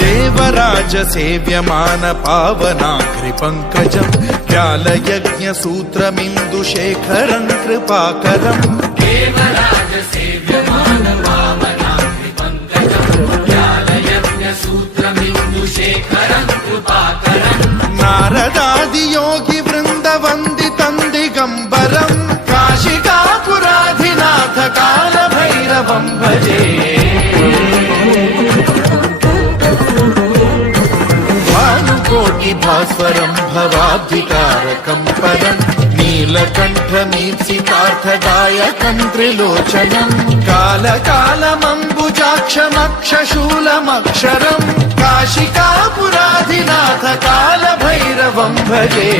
देवराज सेव्यमान पावनाघ्रि पंकजं व्यालयज्ञ सूत्रमिन्दुशेखरं कृपाकरं देवराज सेव्यमान पावनाघ्रि पंकजं व्यालयज्ञ सूत्रमिन्दुशेखरं कृपाकरं नारदादि योगी वृन्द वन्दितं दिगम्बरं काशिकापुराधिनाथ काल भैरवं भजे कोटि भास्वरं भवाब्धिकारकं परं नीलकण्ठमीप्सितार्थदायकं त्रिलोचनं कालकालमम्बुजाक्षमक्षशूलमक्षरं काशिकापुराधिनाथ कालभैरवं भजे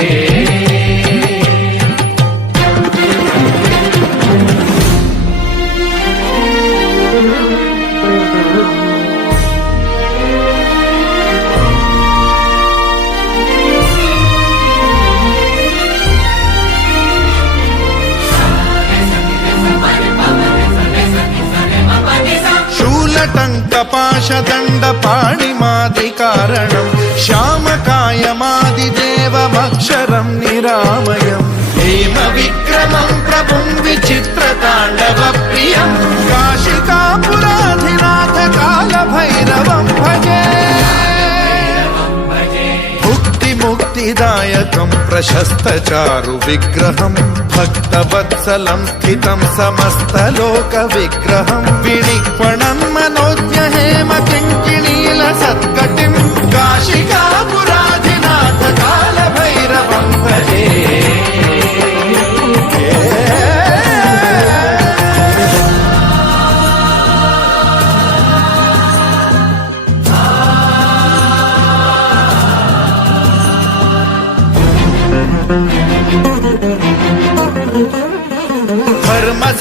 टङ्कपाशदण्डपाणिमादिकारणं श्यामकायमादिदेवमक्षरं निरामयं हेमविक्रमं प्रभुं विचित्रताण्डवप्रियं काशिकापुराधिनाथ कालभैरवं भजे मुक्तिदायकं प्रशस्तचारु विग्रहं भक्तवत्सलं स्थितं समस्तलोकविग्रहं विनिक्वणं मनोज्ञ हेम किङ्किणील सत्कटिं काशिकापुराधिनाथ कालभैरवं भजे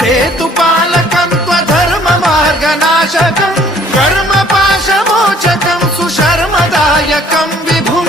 धर्मसेतुपालकं त्वधर्ममार्गनाशकं कर्मपाशमोचकं सुशर्मदायकं विभुं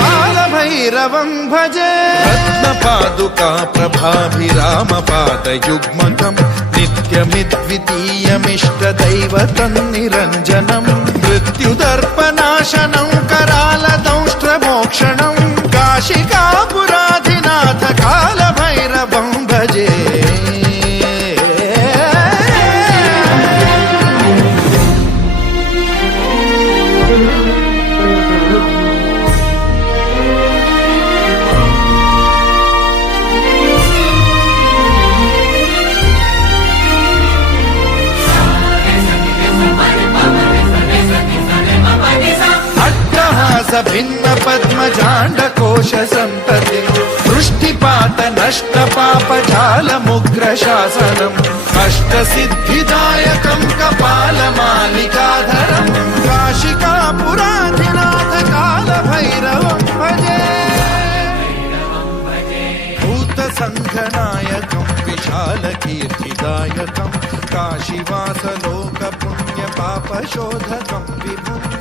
कालभैरवं भजे रत्नपादुका प्रभाभिरामपादयुग्मकं नित्यमिद्वितीयमिष्टदैवतं निरञ्जनं मृत्युदर्पनाशनं करालदंष्ट्रमोक्षणं काशिकापुराधिनाथ कालभैरवं भजे भिन्न पद्मजाण्डकोश संततिं वृष्टिपात नष्ट पापजालमुग्र शासनम् अष्टसिद्धिदायकं कपालमालिकाधरं काशिकापुराधिनाथ कालभैरवं भजे भूतसङ्घनायकं विशालकीर्तिदायकं काशीवासलोकपुण्यपापशोधकं विभुं